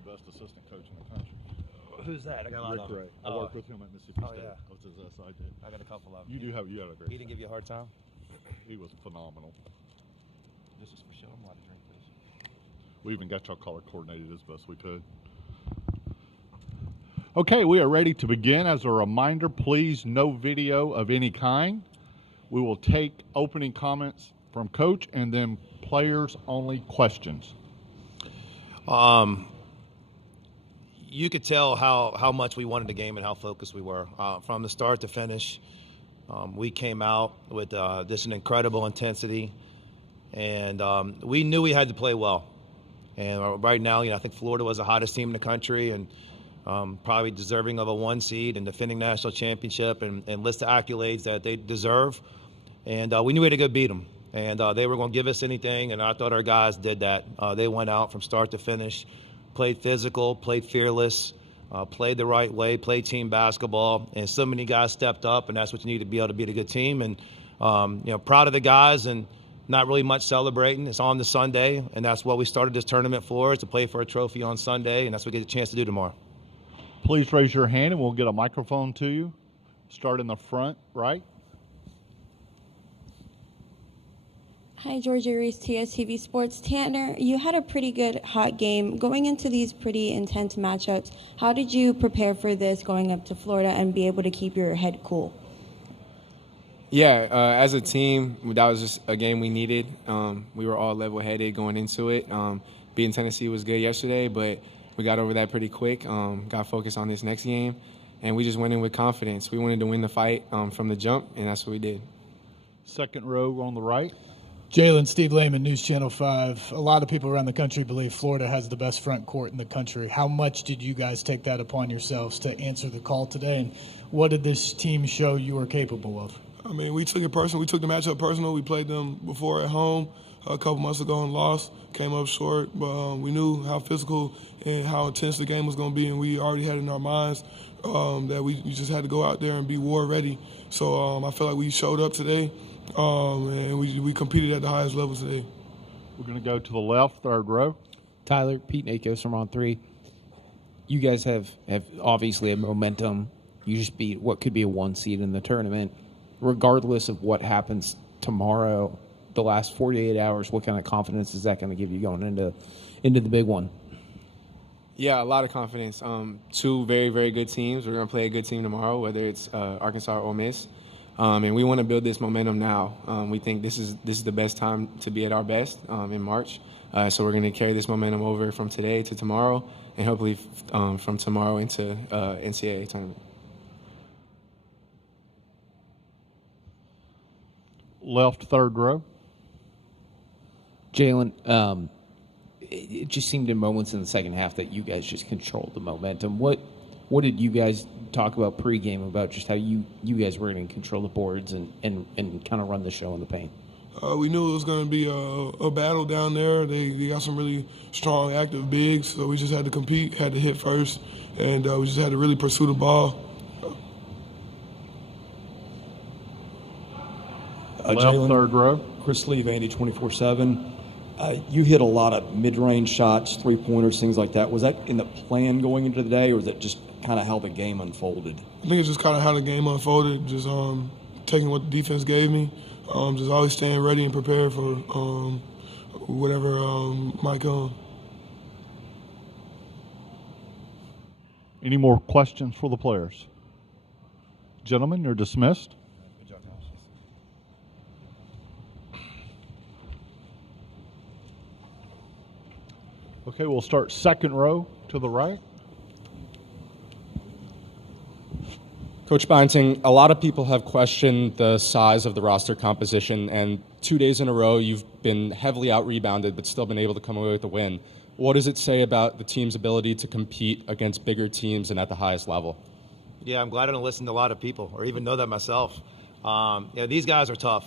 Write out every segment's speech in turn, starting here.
the best assistant coach in the country. Who's that? I got a lot Rick of them. Ray. I worked with him at Mississippi State. Yeah. I was his SID. I got a couple of them. You had a great. He didn't give you a hard time? He was phenomenal. This is for show. I'm allowed to drink this. We even got y'all color coordinated as best we could. Okay, we are ready to begin. As a reminder, please, no video of any kind. We will take opening comments from Coach and then players-only questions. You could tell how much we wanted the game and how focused we were. From the start to finish, we came out with just an incredible intensity, and we knew we had to play well. And right now, I think Florida was the hottest team in the country and probably deserving of a 1 seed and defending national championship and list of accolades that they deserve. And we knew we had to go beat them. And they were going to give us anything, and I thought our guys did that. They went out from start to finish, played physical, played fearless, played the right way, played team basketball, and so many guys stepped up, and that's what you need to be able to beat a good team. And, proud of the guys and not really much celebrating. It's on the Sunday, and that's what we started this tournament for, is to play for a trophy on Sunday, and that's what we get a chance to do tomorrow. Please raise your hand, and we'll get a microphone to you. Start in the front, right? Hi, Georgia Reese, TSTV Sports. Tanner, you had a pretty good hot game. Going into these pretty intense matchups, how did you prepare for this going up to Florida and be able to keep your head cool? Yeah, as a team, that was just a game we needed. We were all level-headed going into it. Beating Tennessee was good yesterday, but we got over that pretty quick, got focused on this next game, and we just went in with confidence. We wanted to win the fight from the jump, and that's what we did. Second row on the right. Jalen, Steve Lehman, News Channel 5. A lot of people around the country believe Florida has the best front court in the country. How much did you guys take that upon yourselves to answer the call today, and what did this team show you were capable of? I mean, we took it personal. We took the matchup personal. We played them before at home a couple months ago and lost, came up short. But we knew how physical and how intense the game was going to be, and we already had in our minds that we just had to go out there and be war ready. So I feel like we showed up today. And we competed at the highest level today. We're going to go to the left, third row. Tyler, Pete Nakos from On 3. You guys have obviously a momentum. You just beat what could be a 1 seed in the tournament. Regardless of what happens tomorrow, the last 48 hours, what kind of confidence is that going to give you going into the big one? Yeah, a lot of confidence. Two very, very good teams. We're going to play a good team tomorrow, whether it's Arkansas or Ole Miss. And we want to build this momentum now. We think this is the best time to be at our best in March. So we're going to carry this momentum over from today to tomorrow, and hopefully from tomorrow into NCAA tournament. Left, third row. Jalen, it just seemed in moments in the second half that you guys just controlled the momentum. What did you guys talk about pregame about just how you guys were going to control the boards and kind of run the show in the paint? We knew it was going to be a battle down there. They got some really strong, active bigs, so we just had to compete, had to hit first, and we just had to really pursue the ball. Left, third row. Chris Lee, Vandy 24/7. You hit a lot of mid-range shots, three-pointers, things like that. Was that in the plan going into the day, or was it just kind of how the game unfolded? I think it's just kind of how the game unfolded, just taking what the defense gave me, just always staying ready and prepared for whatever might come. Any more questions for the players? Gentlemen, you're dismissed. Okay, we'll start second row to the right. Coach Byington, a lot of people have questioned the size of the roster composition, and 2 days in a row you've been heavily out-rebounded but still been able to come away with a win. What does it say about the team's ability to compete against bigger teams and at the highest level? Yeah, I'm glad I don't listen to a lot of people or even know that myself. These guys are tough.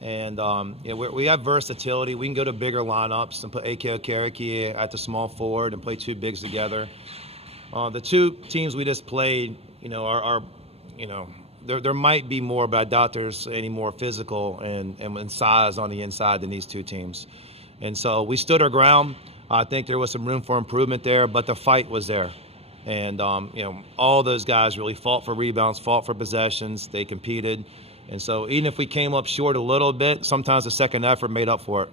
And we have versatility. We can go to bigger lineups and put A.K. Okereke at the small forward and play two bigs together. The two teams we just played, there might be more, but I doubt there's any more physical and size on the inside than these two teams. And so we stood our ground. I think there was some room for improvement there, but the fight was there. And, all those guys really fought for rebounds, fought for possessions. They competed. And so even if we came up short a little bit, sometimes the second effort made up for it.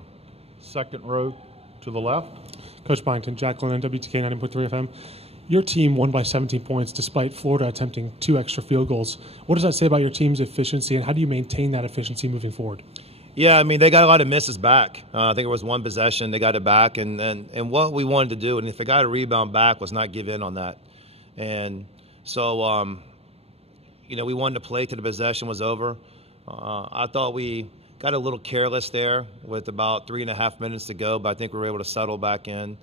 Second row to the left. Coach Byington, Jacqueline on WTK 90.3 FM. Your team won by 17 points despite Florida attempting 2 extra field goals. What does that say about your team's efficiency, and how do you maintain that efficiency moving forward? Yeah, I mean, they got a lot of misses back. I think it was one possession. They got it back. And what we wanted to do, and if they got a rebound back, was not give in on that. And so, we wanted to play till the possession was over. I thought we got a little careless there with about 3.5 minutes to go, but I think we were able to settle back in.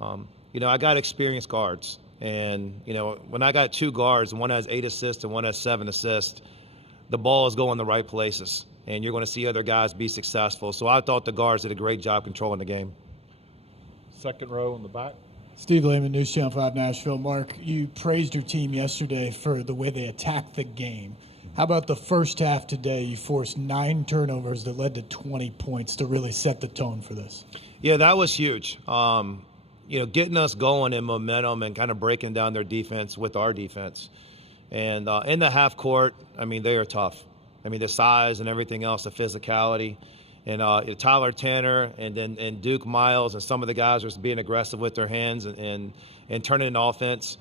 I got experienced guards. And, when I got 2 guards, one has 8 assists and one has 7 assists, the ball is going the right places. And you're going to see other guys be successful. So I thought the guards did a great job controlling the game. Second row in the back. Steve Lehman, News Channel 5 Nashville. Mark, you praised your team yesterday for the way they attacked the game. How about the first half today? You forced 9 turnovers that led to 20 points to really set the tone for this. Yeah, that was huge. Getting us going in momentum and kind of breaking down their defense with our defense. And in the half court, I mean, they are tough. I mean, the size and everything else, the physicality. And Tyler Tanner and Duke Miles and some of the guys are being aggressive with their hands and turning an offense.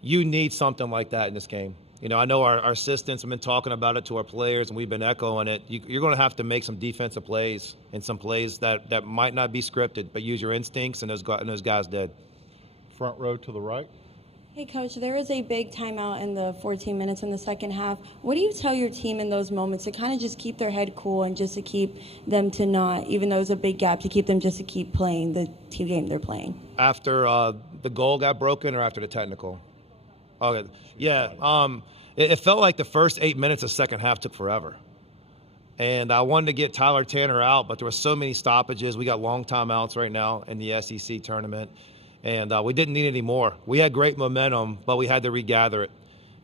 You need something like that in this game. I know our assistants have been talking about it to our players, and we've been echoing it. You're going to have to make some defensive plays and some plays that might not be scripted, but use your instincts, and those guys did. Front row to the right. Hey, Coach, there was a big timeout in the 14 minutes in the second half. What do you tell your team in those moments to kind of just keep their head cool and just to keep them to not, even though it's a big gap, to keep them just to keep playing the team game they're playing? After the goal got broken or after the technical? Okay. Yeah. It felt like the first 8 minutes of the second half took forever. And I wanted to get Tyler Tanner out, but there were so many stoppages. We got long timeouts right now in the SEC tournament. And we didn't need any more. We had great momentum, but we had to regather it.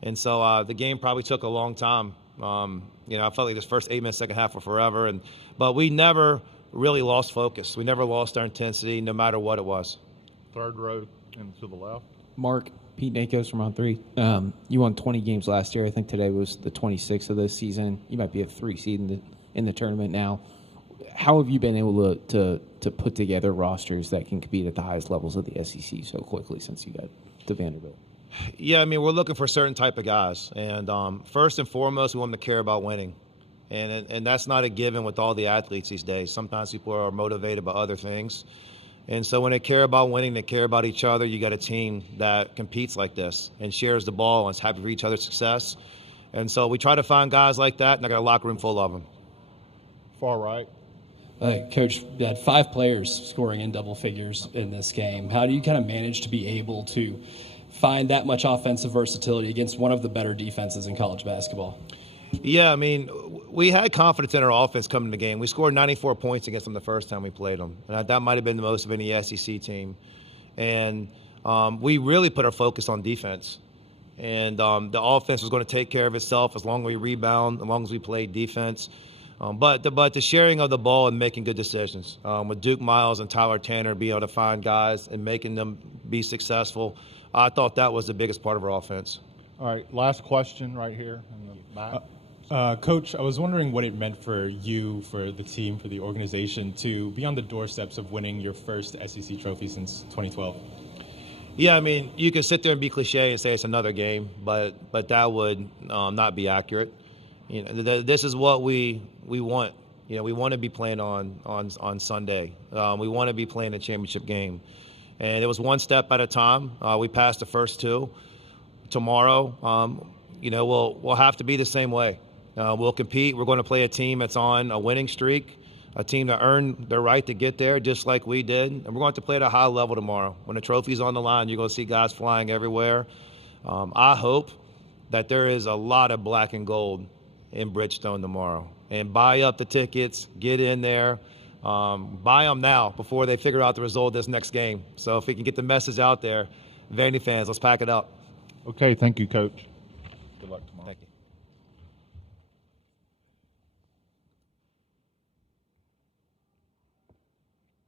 And so the game probably took a long time. I felt like this first 8 minutes, second half were forever. But we never really lost focus. We never lost our intensity, no matter what it was. Third row and to the left. Mark, Pete Nakos from On 3. You won 20 games last year. I think today was the 26th of this season. You might be a 3 seed in the tournament now. How have you been able to put together rosters that can compete at the highest levels of the SEC so quickly since you got to Vanderbilt? Yeah, I mean, we're looking for a certain type of guys. And first and foremost, we want them to care about winning. And that's not a given with all the athletes these days. Sometimes people are motivated by other things. And so when they care about winning, they care about each other. You got a team that competes like this and shares the ball and is happy for each other's success. And so we try to find guys like that, and I got a locker room full of them. Far right. Coach, you had 5 players scoring in double figures in this game. How do you kind of manage to be able to find that much offensive versatility against one of the better defenses in college basketball? Yeah, I mean, we had confidence in our offense coming to the game. We scored 94 points against them the first time we played them. And that might have been the most of any SEC team. And we really put our focus on defense. And the offense was going to take care of itself as long as we rebound, as long as we played defense. But the sharing of the ball and making good decisions with Duke Miles and Tyler Tanner being able to find guys and making them be successful, I thought that was the biggest part of our offense. All right, last question right here in the back. Coach, I was wondering what it meant for you, for the team, for the organization to be on the doorsteps of winning your first SEC trophy since 2012. Yeah, I mean, you could sit there and be cliche and say it's another game, but that would not be accurate. This is what we want. We want to be playing on Sunday. We want to be playing a championship game, and it was one step at a time. We passed the first 2. Tomorrow, we'll have to be the same way. We'll compete. We're going to play a team that's on a winning streak, a team that earned their right to get there just like we did. And we're going to play at a high level tomorrow. When the trophy's on the line, you're going to see guys flying everywhere. I hope that there is a lot of black and gold in Bridgestone tomorrow. And buy up the tickets, get in there, buy them now before they figure out the result of this next game. So if we can get the message out there, Vandy fans, let's pack it up. Okay, thank you, Coach. Good luck tomorrow. Thank you.